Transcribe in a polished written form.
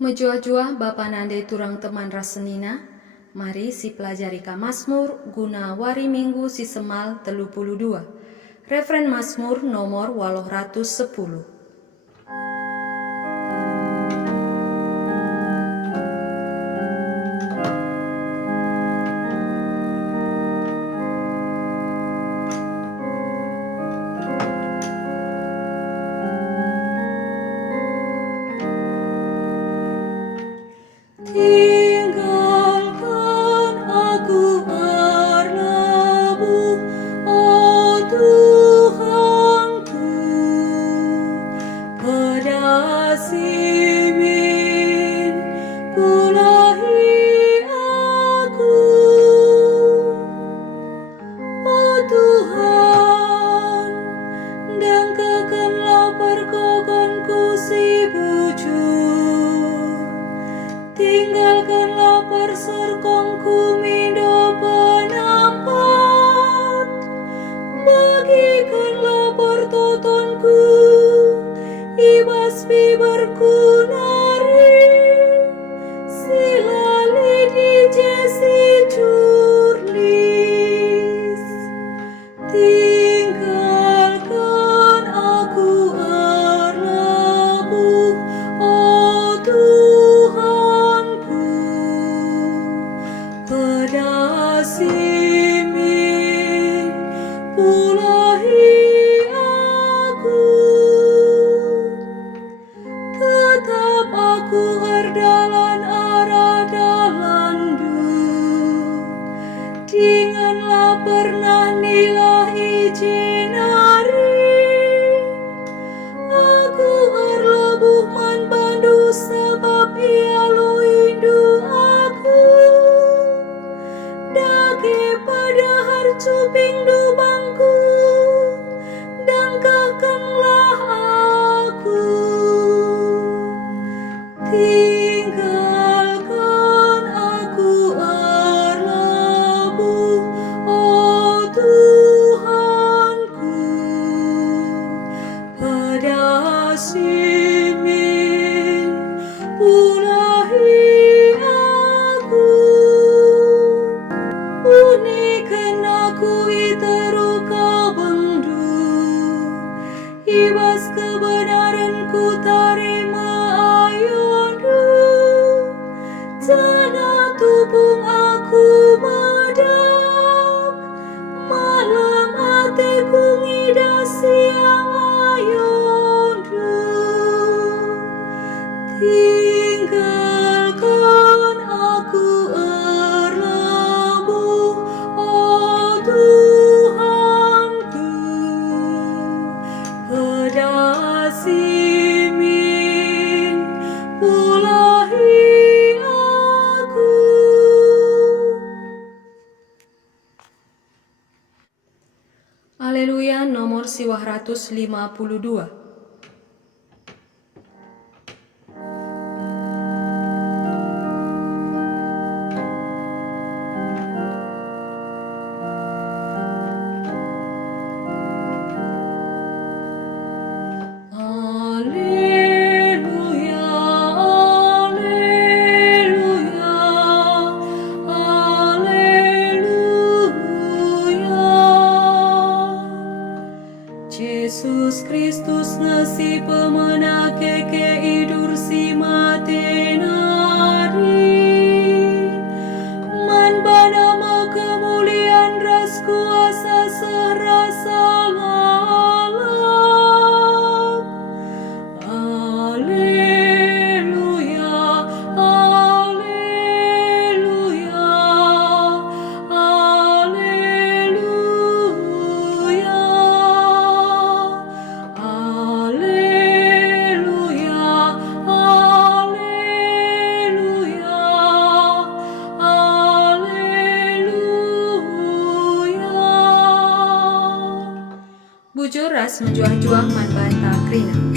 Mejuah-juah Bapa Nande turang teman rasenina, mari si pelajari ka Mazmur guna wari Minggu si Semal 32. Referen Mazmur nomor 810. Tinggalkan aku berlabuh, oh Tuhanku, pada Simin pulahi aku, oh Tuhan, dan kekenlah perkokonku si bujur. Tinggalkanlah perserkongku mindo penampat, bagikanlah pertotonku, ibas biberkunari, silali di jesi curlis. Tinggalkan aku berlabuh, oh Tuhanku, pada Simin pulahi aku. Tetap aku berdalan arah dalandu, dinganlah pernah nilah ijinari. Aku berlebuh man bandu sebab ia lo indu aku, dage pada harcuping dubangku, dangkakanlah aku. Tinggalkan aku berlabuh, oh Tuhanku, pada Simin pulahi aku. Unikan aku iteruka bengdu, ibas kebenaranku tarima ayondu. Jana tupung aku medak, malam hatiku ngida siang ayondu. Tinggalkan aku berlabuh, oh Tuhanku, pada Simin pulahi aku. Haleluya nomor 152. Haleluya, haleluya, haleluya. Yesus Kristus nasi pemena keke idur si matenari, man banama kemuliaan ras kuasa serasa lalap. Haleluya, haleluya, haleluya, haleluya, haleluya, haleluya. Bujur ras menjuah-juah man banta krina.